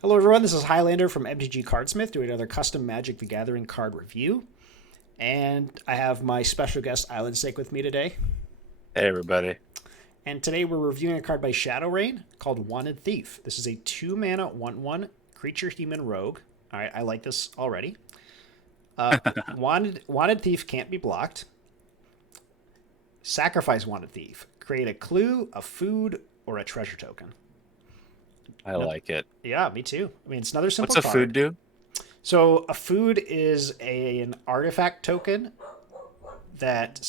Hello, everyone. This is Highlander from MTG Cardsmith doing another custom Magic the Gathering card review. And I have my special guest, Islandsnake, with me today. Hey everybody. And today we're reviewing a card by ShadowReign called Wanted Thief. This is a 2 mana 1/1 creature human rogue. All right, I like this already. Wanted Thief can't be blocked. Sacrifice Wanted Thief. Create a clue, a food, or a treasure token. I No, like it. yeah, me too. I mean, it's another simple What's a food card. do? So a food is an artifact token that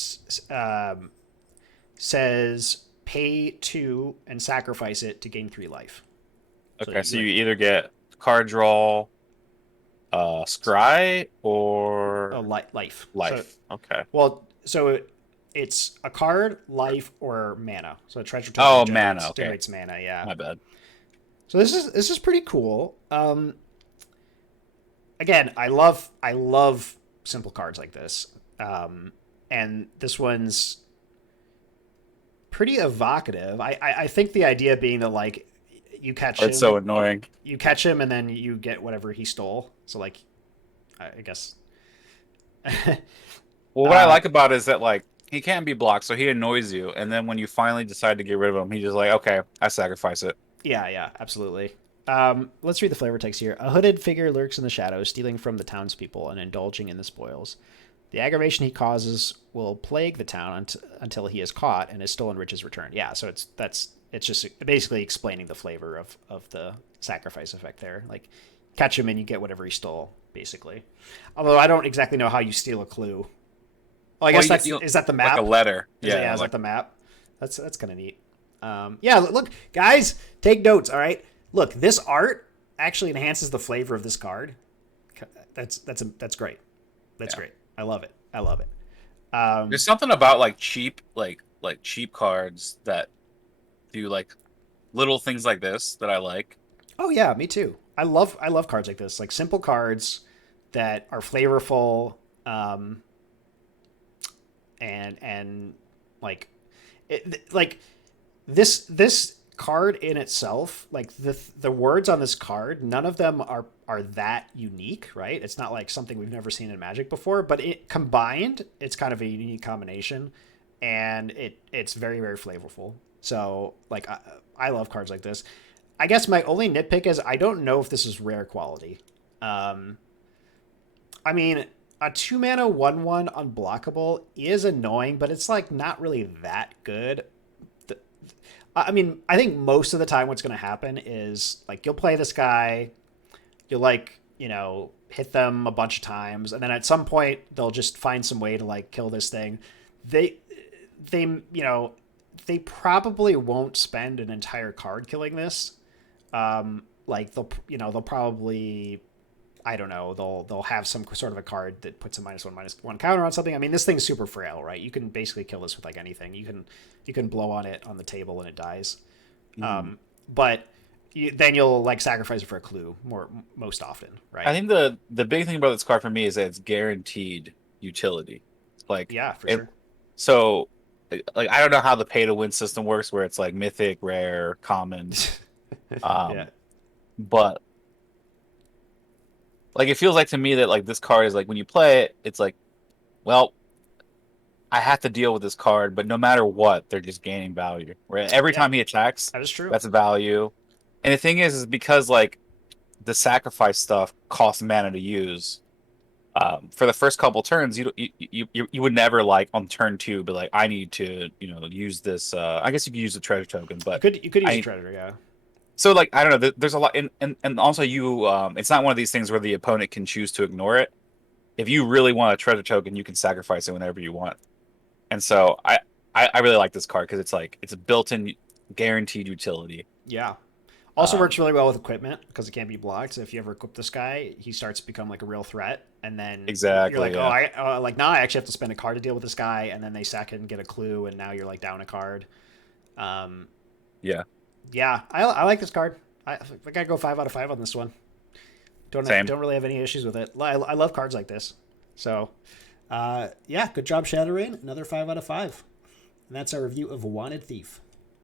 says pay two and sacrifice it to gain 3 life. So Okay, you so you like either get card draw, scry, a or life. So life. Okay. it's a card, life, or mana. So a treasure token Oh, mana. Okay, generates mana. Yeah. my bad. So this is pretty cool. Again, I love simple cards like this. And this one's pretty evocative. I think the idea being that like you catch Or it's so him, annoying. and then you get whatever he stole. So like, I guess. Well, what I uh, like about it is that like he can't be blocked, so he annoys you, and then when you finally decide to get rid of him, he's just like, okay, I sacrifice it. yeah, absolutely. Let's read the flavor text here. A hooded figure lurks in the shadows, stealing from the townspeople and indulging in the spoils. The aggravation he causes will plague the town until he is caught and his stolen riches return. Yeah, so it's just basically explaining the flavor of the sacrifice effect there. Like, catch him and you get whatever he stole, basically. Although I don't exactly know how you steal a clue. Well, I Well, guess you is that the like a map? letter. Yeah, Yeah, is that like the map? That's kind of neat. Yeah, look, guys, take notes. All right, look, this art actually enhances the flavor of this card. That's great. That's yeah. great. I love it. I love it. There's something about like cheap like cheap cards that do like little things like this that I like. Oh yeah, me too. I love cards like this, like simple cards that are flavorful, um, and like like this card in itself, like the words on this card, none of them are that unique, right? It's not like something we've never seen in Magic before, but it combined, it's kind of a unique combination, and it's very very flavorful. So like I love cards like this. I guess my only nitpick is I don't know if this is rare quality. Um, I mean, a 2 mana 1/1 unblockable is annoying, but it's like not really that good. I mean, I think most of the time what's going to happen is like you'll play this guy, you'll like, hit them a bunch of times, and then at some point they'll just find some way to like kill this thing. They they they probably won't spend an entire card killing this. Like they'll probably, I don't know, they'll have some sort of a card that puts a -1/-1 counter on something. I mean, this thing's super frail, right? You can basically kill this with like anything. You can blow on it on the table and it dies. Mhm. But then you'll like sacrifice it for a clue most often, I right? think the big thing about this card for me is that it's guaranteed utility. Like Yeah, for it, sure. so like I don't know how the pay to win system works, where it's like mythic, rare, common. Yeah, Um, but like it feels like to me that like this card is like when you play it, it's like, well, I have to deal with this card, but no matter what, they're just gaining value. Right? Every yeah, time he attacks, that is true. that's a value. And the thing is because like the sacrifice stuff costs mana to use. For the first couple turns, you would never like on turn two be like, I need to use this. I guess you could use the treasure token, You but could use a I treasure, yeah. so like I don't know. There's a lot, and also it's not one of these things where the opponent can choose to ignore it. If you really want a treasure token, you can sacrifice it whenever you want. And so I really like this card because it's like it's a built-in guaranteed utility. Yeah. Also Um, works really well with equipment because it can't be blocked. So if you ever equip this guy, he starts to become like a real threat, and then you're exactly, like, oh, yeah, like now I actually have to spend a card to deal with this guy, and then they sack it and get a clue, and now you're like down a card. Um, yeah, yeah, I like this card. I gotta go 5 out of 5 on this one. same. Don't really have any issues with it. I love cards like this. So, yeah, good job, ShadowReign. Another 5 out of 5, and that's our review of Wanted Thief.